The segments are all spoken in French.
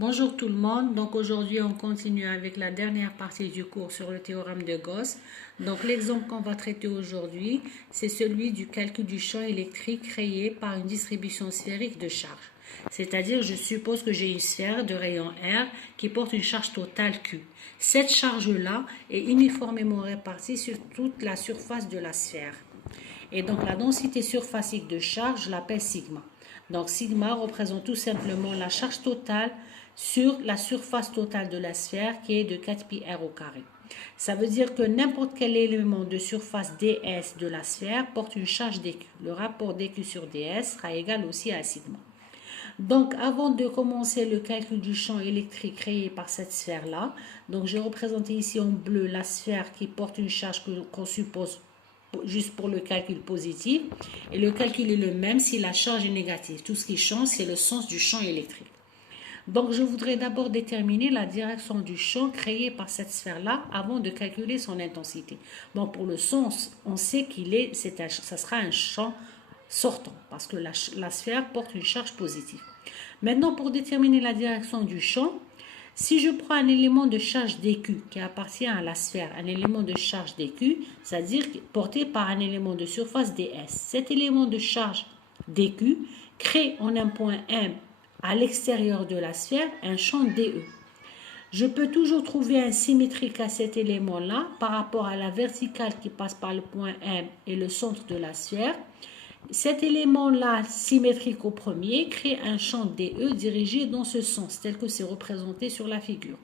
Bonjour tout le monde, donc aujourd'hui on continue avec la dernière partie du cours sur le théorème de Gauss. Donc l'exemple qu'on va traiter aujourd'hui, c'est celui du calcul du champ électrique créé par une distribution sphérique de charge. C'est-à-dire, je suppose que j'ai une sphère de rayon R qui porte une charge totale Q. Cette charge-là est uniformément répartie sur toute la surface de la sphère. Et donc la densité surfacique de charge, je l'appelle sigma. Donc sigma représente tout simplement la charge totale sur la surface totale de la sphère qui est de 4 pi r au carré. Ça veut dire que n'importe quel élément de surface ds de la sphère porte une charge dq. Le rapport dq sur ds sera égal aussi à sigma. Donc, avant de commencer le calcul du champ électrique créé par cette sphère-là, donc j'ai représenté ici en bleu la sphère qui porte une charge qu'on suppose juste pour le calcul positif. Et le calcul est le même si la charge est négative. Tout ce qui change, c'est le sens du champ électrique. Donc, je voudrais d'abord déterminer la direction du champ créé par cette sphère-là avant de calculer son intensité. Bon, pour le sens, on sait ça sera un champ sortant parce que la sphère porte une charge positive. Maintenant, pour déterminer la direction du champ, si je prends un élément de charge dq qui appartient à la sphère, un élément de charge dq, c'est-à-dire porté par un élément de surface ds, cet élément de charge dq crée en un point M à l'extérieur de la sphère un champ DE. Je peux toujours trouver un symétrique à cet élément-là par rapport à la verticale qui passe par le point M et le centre de la sphère. Cet élément-là, symétrique au premier, crée un champ DE dirigé dans ce sens, tel que c'est représenté sur la figure.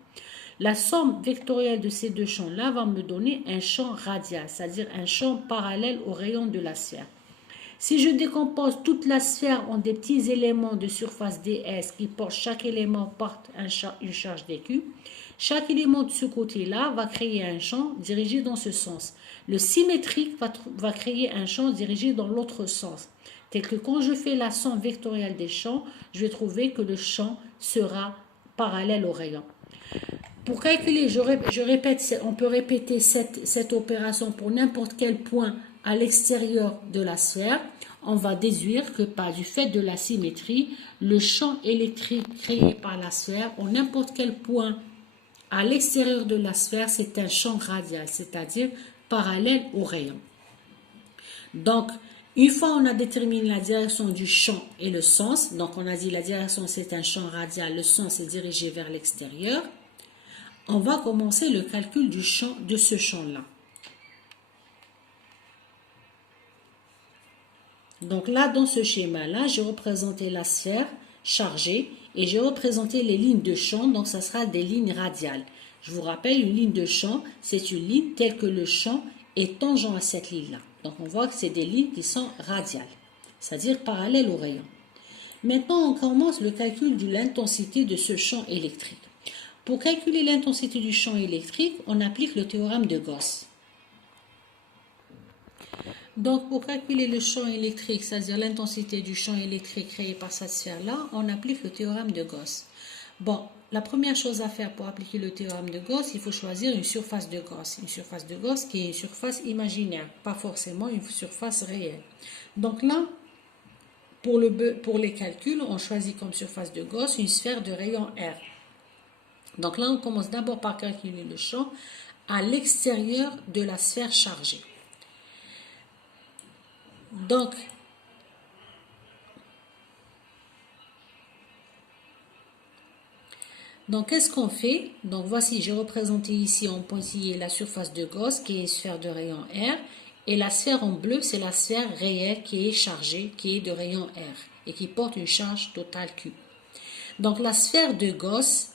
La somme vectorielle de ces deux champs-là va me donner un champ radial, c'est-à-dire un champ parallèle au rayon de la sphère. Si je décompose toute la sphère en des petits éléments de surface ds qui portent, chaque élément porte une charge dq, chaque élément de ce côté-là va créer un champ dirigé dans ce sens. Le symétrique va créer un champ dirigé dans l'autre sens. Tel que quand je fais la somme vectorielle des champs, je vais trouver que le champ sera parallèle au rayon. Pour calculer, je répète, on peut répéter cette opération pour n'importe quel point à l'extérieur de la sphère. On va déduire que par du fait de la symétrie, le champ électrique créé par la sphère, en n'importe quel point à l'extérieur de la sphère, c'est un champ radial, c'est-à-dire parallèle au rayon. Donc, une fois on a déterminé la direction du champ et le sens, donc on a dit la direction c'est un champ radial, le sens est dirigé vers l'extérieur, on va commencer le calcul de ce champ-là. Donc là, dans ce schéma-là, j'ai représenté la sphère chargée et j'ai représenté les lignes de champ, donc ça sera des lignes radiales. Je vous rappelle, une ligne de champ, c'est une ligne telle que le champ est tangent à cette ligne-là. Donc on voit que c'est des lignes qui sont radiales, c'est-à-dire parallèles au rayon. Maintenant, on commence le calcul de l'intensité de ce champ électrique. Pour calculer l'intensité du champ électrique, on applique le théorème de Gauss. Donc, pour calculer le champ électrique, c'est-à-dire l'intensité du champ électrique créé par cette sphère-là, on applique le théorème de Gauss. Bon, la première chose à faire pour appliquer le théorème de Gauss, il faut choisir une surface de Gauss. Une surface de Gauss qui est une surface imaginaire, pas forcément une surface réelle. Donc là, pour les calculs, on choisit comme surface de Gauss une sphère de rayon R. Donc là, on commence d'abord par calculer le champ à l'extérieur de la sphère chargée. Donc qu'est-ce qu'on fait? Donc voici, j'ai représenté ici en pointillé la surface de Gauss qui est une sphère de rayon R. Et la sphère en bleu, c'est la sphère réelle qui est chargée, qui est de rayon R et qui porte une charge totale Q. Donc la sphère de Gauss,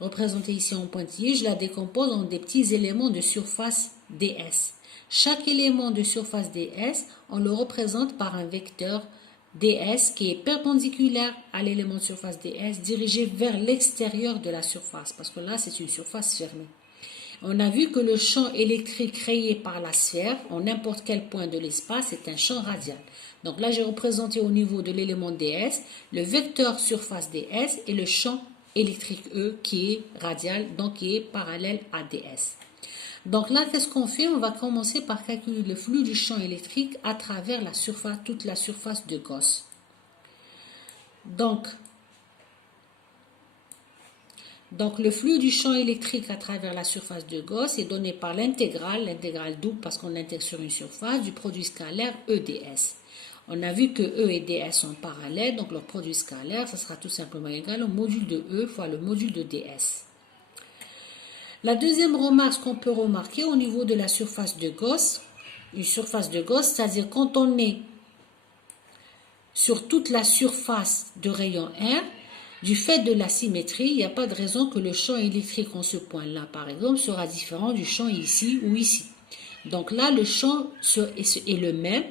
représentée ici en pointillé, je la décompose en des petits éléments de surface ds. Chaque élément de surface ds, on le représente par un vecteur ds qui est perpendiculaire à l'élément de surface ds, dirigé vers l'extérieur de la surface, parce que là, c'est une surface fermée. On a vu que le champ électrique créé par la sphère, en n'importe quel point de l'espace, est un champ radial. Donc là, j'ai représenté au niveau de l'élément ds, le vecteur surface ds et le champ électrique E qui est radial, donc qui est parallèle à ds. Donc là, qu'est-ce qu'on fait? On va commencer par calculer le flux du champ électrique à travers la surface, toute la surface de Gauss. Donc, Donc, le flux du champ électrique à travers la surface de Gauss est donné par l'intégrale double parce qu'on intègre sur une surface du produit scalaire E ds. On a vu que E et ds sont parallèles, donc leur produit scalaire, ça sera tout simplement égal au module de E fois le module de ds. La deuxième remarque qu'on peut remarquer au niveau de la surface de Gauss, une surface de Gauss, c'est-à-dire quand on est sur toute la surface de rayon R, du fait de la symétrie, il n'y a pas de raison que le champ électrique en ce point-là, par exemple, sera différent du champ ici ou ici. Donc là, le champ est le même.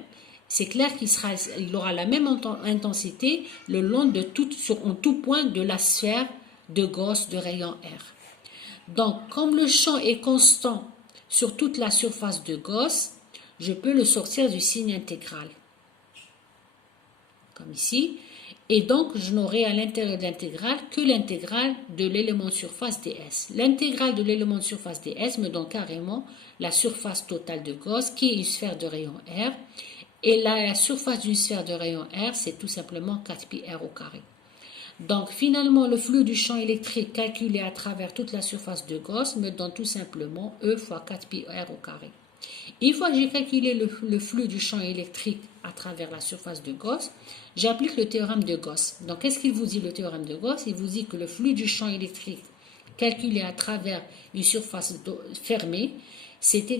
C'est clair qu'il aura la même intensité le long de en tout point de la sphère de Gauss de rayon R. Donc, comme le champ est constant sur toute la surface de Gauss, je peux le sortir du signe intégral. Comme ici. Et donc, je n'aurai à l'intérieur de l'intégrale que l'intégrale de l'élément de surface ds. L'intégrale de l'élément de surface ds me donne carrément la surface totale de Gauss, qui est une sphère de rayon R. Et là, la surface d'une sphère de rayon R, c'est tout simplement 4πr au carré. Donc, finalement, le flux du champ électrique calculé à travers toute la surface de Gauss me donne tout simplement E fois 4πr au carré. Une fois que j'ai calculé le flux du champ électrique à travers la surface de Gauss, j'applique le théorème de Gauss. Donc, qu'est-ce qu'il vous dit le théorème de Gauss? Il vous dit que le flux du champ électrique calculé à travers une surface fermée est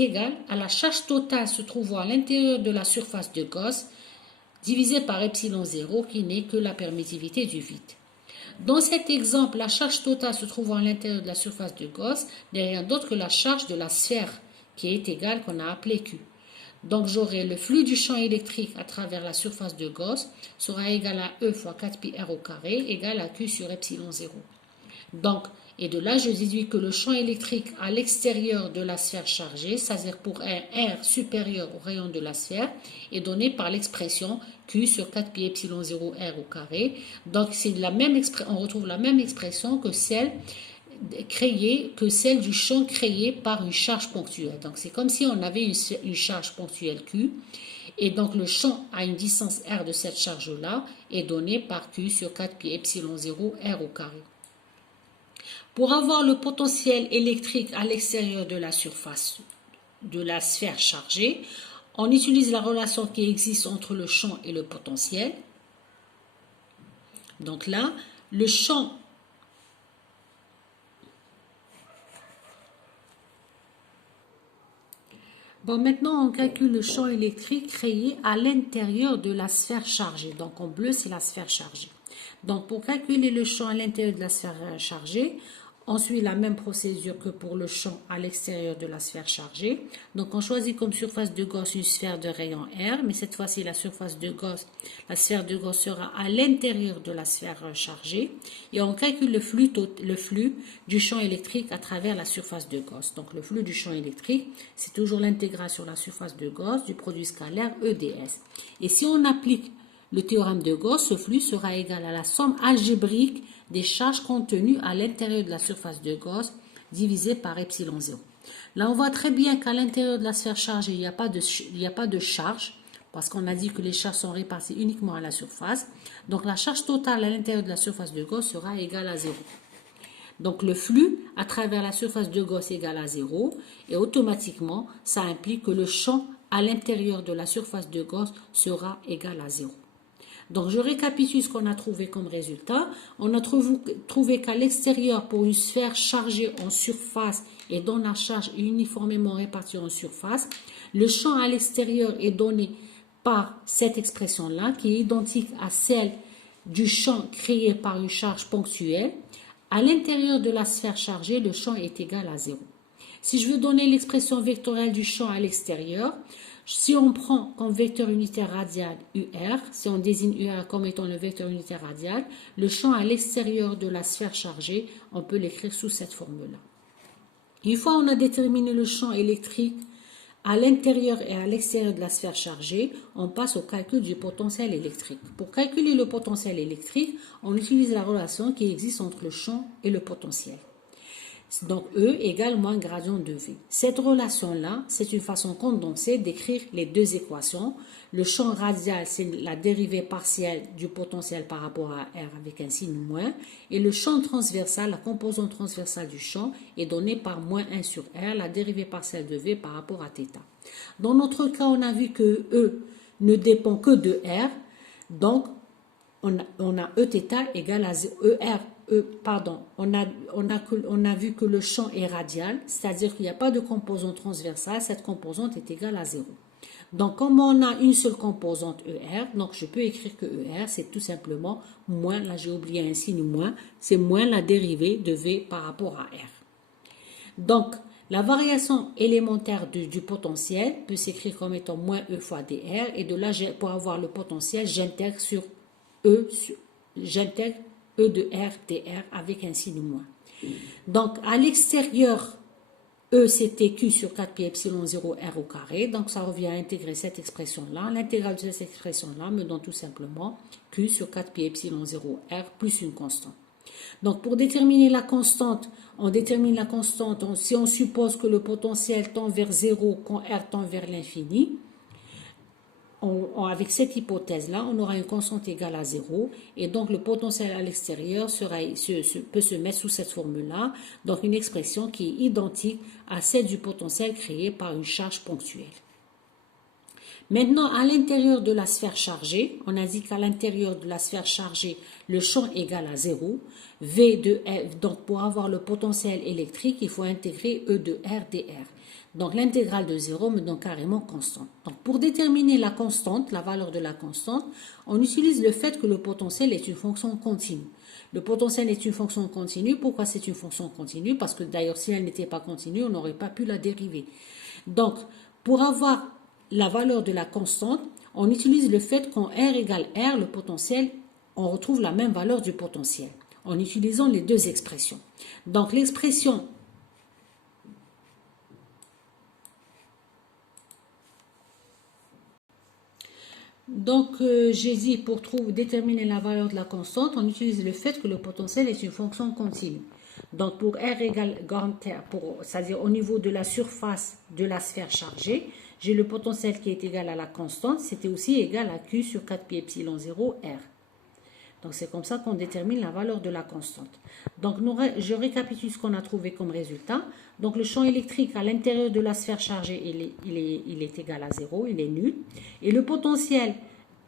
égal à la charge totale se trouvant à l'intérieur de la surface de Gauss divisé par epsilon 0 qui n'est que la permittivité du vide. Dans cet exemple, la charge totale se trouvant à l'intérieur de la surface de Gauss n'est rien d'autre que la charge de la sphère qui est égale qu'on a appelée Q. Donc j'aurai le flux du champ électrique à travers la surface de Gauss sera égal à E fois 4πr au carré égal à Q sur epsilon 0. Donc, et de là je déduis que le champ électrique à l'extérieur de la sphère chargée, c'est-à-dire pour un R supérieur au rayon de la sphère, est donné par l'expression Q sur 4π epsilon 0 R au carré. Donc c'est on retrouve la même expression que celle du champ créé par une charge ponctuelle. Donc c'est comme si on avait une charge ponctuelle Q et donc le champ à une distance R de cette charge-là est donné par Q sur 4π epsilon 0 R au carré. Pour avoir le potentiel électrique à l'extérieur de la surface de la sphère chargée, on utilise la relation qui existe entre le champ et le potentiel. Donc là, le champ maintenant, on calcule le champ électrique créé à l'intérieur de la sphère chargée. Donc, en bleu, c'est la sphère chargée. Donc, pour calculer le champ à l'intérieur de la sphère chargée, on suit la même procédure que pour le champ à l'extérieur de la sphère chargée. Donc, on choisit comme surface de Gauss une sphère de rayon R, mais cette fois-ci, la sphère de Gauss sera à l'intérieur de la sphère chargée. Et on calcule le flux du champ électrique à travers la surface de Gauss. Donc, le flux du champ électrique, c'est toujours l'intégrale sur la surface de Gauss du produit scalaire E ds. Et si on applique le théorème de Gauss, ce flux sera égal à la somme algébrique des charges contenues à l'intérieur de la surface de Gauss divisé par epsilon 0. Là, on voit très bien qu'à l'intérieur de la sphère chargée, il n'y a pas de charge parce qu'on a dit que les charges sont réparties uniquement à la surface. Donc, la charge totale à l'intérieur de la surface de Gauss sera égale à 0. Donc, le flux à travers la surface de Gauss est égal à 0 et automatiquement, ça implique que le champ à l'intérieur de la surface de Gauss sera égal à 0. Donc, je récapitule ce qu'on a trouvé comme résultat. On a trouvé qu'à l'extérieur, pour une sphère chargée en surface et dont la charge est uniformément répartie en surface, le champ à l'extérieur est donné par cette expression-là, qui est identique à celle du champ créé par une charge ponctuelle. À l'intérieur de la sphère chargée, le champ est égal à 0. Si je veux donner l'expression vectorielle du champ à l'extérieur, si on prend comme vecteur unitaire radial UR, si on désigne UR comme étant le vecteur unitaire radial, le champ à l'extérieur de la sphère chargée, on peut l'écrire sous cette formule-là. Une fois on a déterminé le champ électrique à l'intérieur et à l'extérieur de la sphère chargée, on passe au calcul du potentiel électrique. Pour calculer le potentiel électrique, on utilise la relation qui existe entre le champ et le potentiel. Donc, E égale moins gradient de V. Cette relation-là, c'est une façon condensée d'écrire les deux équations. Le champ radial, c'est la dérivée partielle du potentiel par rapport à R avec un signe moins. Et le champ transversal, la composante transversale du champ, est donnée par moins 1 sur R, la dérivée partielle de V par rapport à θ. Dans notre cas, on a vu que E ne dépend que de R. Donc, on a Eθ égale à on a vu que le champ est radial, c'est-à-dire qu'il n'y a pas de composante transversale, cette composante est égale à 0. Donc, comme on a une seule composante ER, donc je peux écrire que ER, c'est tout simplement moins, là j'ai oublié un signe moins, c'est moins la dérivée de V par rapport à R. Donc, la variation élémentaire du potentiel peut s'écrire comme étant moins E fois dr, et de là, pour avoir le potentiel, j'intègre E de R dr avec un signe moins. Donc, à l'extérieur, E c'était Q sur 4 pi epsilon 0 R au carré. Donc, ça revient à intégrer cette expression-là. L'intégrale de cette expression-là me donne tout simplement Q sur 4 pi epsilon 0 R plus une constante. Donc, pour déterminer la constante, on détermine la constante si on suppose que le potentiel tend vers 0 quand R tend vers l'infini. Avec cette hypothèse-là, on aura une constante égale à 0 et donc le potentiel à l'extérieur peut se mettre sous cette formule-là, donc une expression qui est identique à celle du potentiel créé par une charge ponctuelle. Maintenant, à l'intérieur de la sphère chargée, on a dit qu'à l'intérieur de la sphère chargée, le champ est égal à 0. V de R, donc pour avoir le potentiel électrique, il faut intégrer E de R dr. Donc l'intégrale de 0 me donne carrément constante. Donc pour déterminer la constante, la valeur de la constante, on utilise le fait que le potentiel est une fonction continue. Le potentiel est une fonction continue. Pourquoi c'est une fonction continue? Parce que d'ailleurs, si elle n'était pas continue, on n'aurait pas pu la dériver. Donc, pour avoir la valeur de la constante, on utilise le fait qu'en R égale R, le potentiel, on retrouve la même valeur du potentiel en utilisant les deux expressions. Donc l'expression j'ai dit pour déterminer la valeur de la constante, on utilise le fait que le potentiel est une fonction continue. Donc pour R égale grand R, c'est-à-dire au niveau de la surface de la sphère chargée, j'ai le potentiel qui est égal à la constante, c'était aussi égal à Q sur 4 pi epsilon 0 R. Donc c'est comme ça qu'on détermine la valeur de la constante. Donc je récapitule ce qu'on a trouvé comme résultat. Donc le champ électrique à l'intérieur de la sphère chargée, il est égal à 0, il est nul. Et le potentiel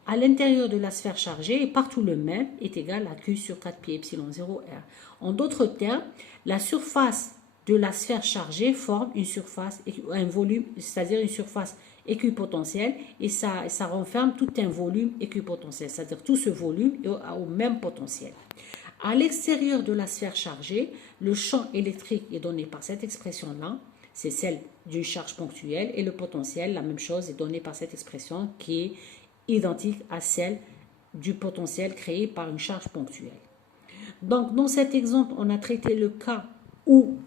à l'intérieur de la sphère chargée est partout le même, est égal à Q sur 4 pi epsilon 0 R. En d'autres termes, la surface de la sphère chargée forme une surface, un volume, c'est-à-dire une surface équipotentielle, et ça renferme tout un volume équipotentiel, c'est-à-dire tout ce volume a au même potentiel. À l'extérieur de la sphère chargée, le champ électrique est donné par cette expression-là, c'est celle d'une charge ponctuelle, et le potentiel, la même chose, est donné par cette expression qui est identique à celle du potentiel créé par une charge ponctuelle. Donc, dans cet exemple, on a traité le cas où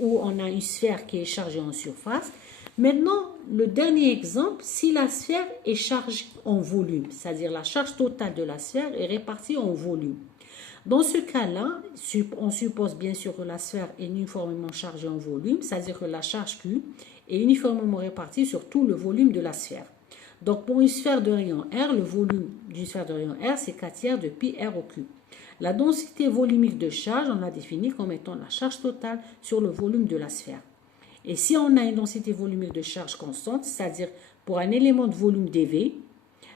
on a une sphère qui est chargée en surface. Maintenant, le dernier exemple, si la sphère est chargée en volume, c'est-à-dire la charge totale de la sphère est répartie en volume. Dans ce cas-là, on suppose bien sûr que la sphère est uniformément chargée en volume, c'est-à-dire que la charge Q est uniformément répartie sur tout le volume de la sphère. Donc, pour une sphère de rayon R, le volume d'une sphère de rayon R, c'est 4/3 de pi R au cube. La densité volumique de charge, on l'a définie comme étant la charge totale sur le volume de la sphère. Et si on a une densité volumique de charge constante, c'est-à-dire pour un élément de volume dV,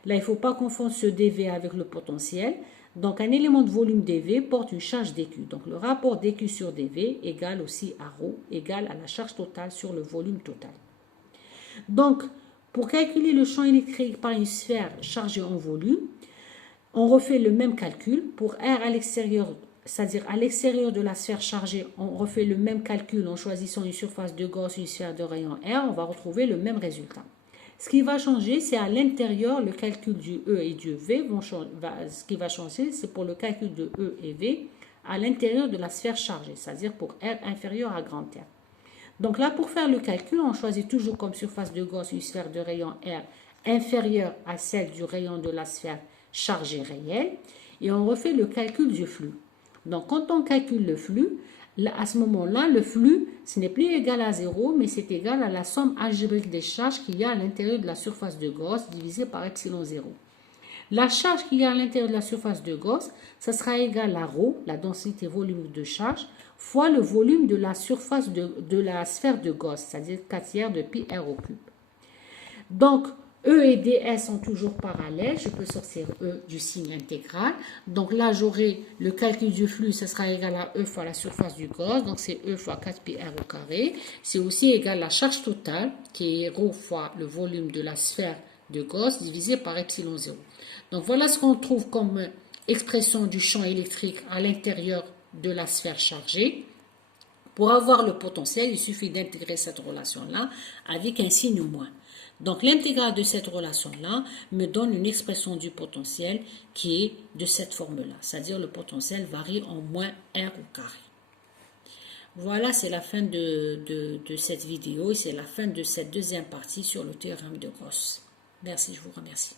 là il ne faut pas confondre ce dV avec le potentiel. Donc un élément de volume dV porte une charge dQ. Donc le rapport dQ sur dV égale aussi à ρ, égale à la charge totale sur le volume total. Donc pour calculer le champ électrique par une sphère chargée en volume, on refait le même calcul. Pour R à l'extérieur, c'est-à-dire à l'extérieur de la sphère chargée, on refait le même calcul en choisissant une surface de Gauss, une sphère de rayon R, on va retrouver le même résultat. Ce qui va changer, c'est à l'intérieur, le calcul du E et du V. Ce qui va changer, c'est pour le calcul de E et V à l'intérieur de la sphère chargée, c'est-à-dire pour R inférieur à grand R. Donc là, pour faire le calcul, on choisit toujours comme surface de Gauss une sphère de rayon R inférieure à celle du rayon de la sphère chargée réelle et on refait le calcul du flux. Donc quand on calcule le flux, Là, à ce moment-là, le flux, ce n'est plus égal à 0, mais c'est égal à la somme algébrique des charges qu'il y a à l'intérieur de la surface de Gauss divisé par epsilon 0. La charge qu'il y a à l'intérieur de la surface de Gauss, ça sera égal à ρ, la densité volumique de charge, fois le volume de la surface de la sphère de Gauss, c'est-à-dire 4/3 de pi r au cube. Donc, E et ds sont toujours parallèles. Je peux sortir E du signe intégral. Donc là, j'aurai le calcul du flux, ça sera égal à E fois la surface du Gauss. Donc c'est E fois 4 pi r au carré. C'est aussi égal à la charge totale, qui est ρ fois le volume de la sphère de Gauss divisé par epsilon 0. Donc voilà ce qu'on trouve comme expression du champ électrique à l'intérieur de la sphère chargée. Pour avoir le potentiel, il suffit d'intégrer cette relation-là avec un signe moins. Donc l'intégrale de cette relation-là me donne une expression du potentiel qui est de cette forme-là, c'est-à-dire le potentiel varie en moins R au carré. Voilà, c'est la fin de cette vidéo et c'est la fin de cette deuxième partie sur le théorème de Gauss. Merci, je vous remercie.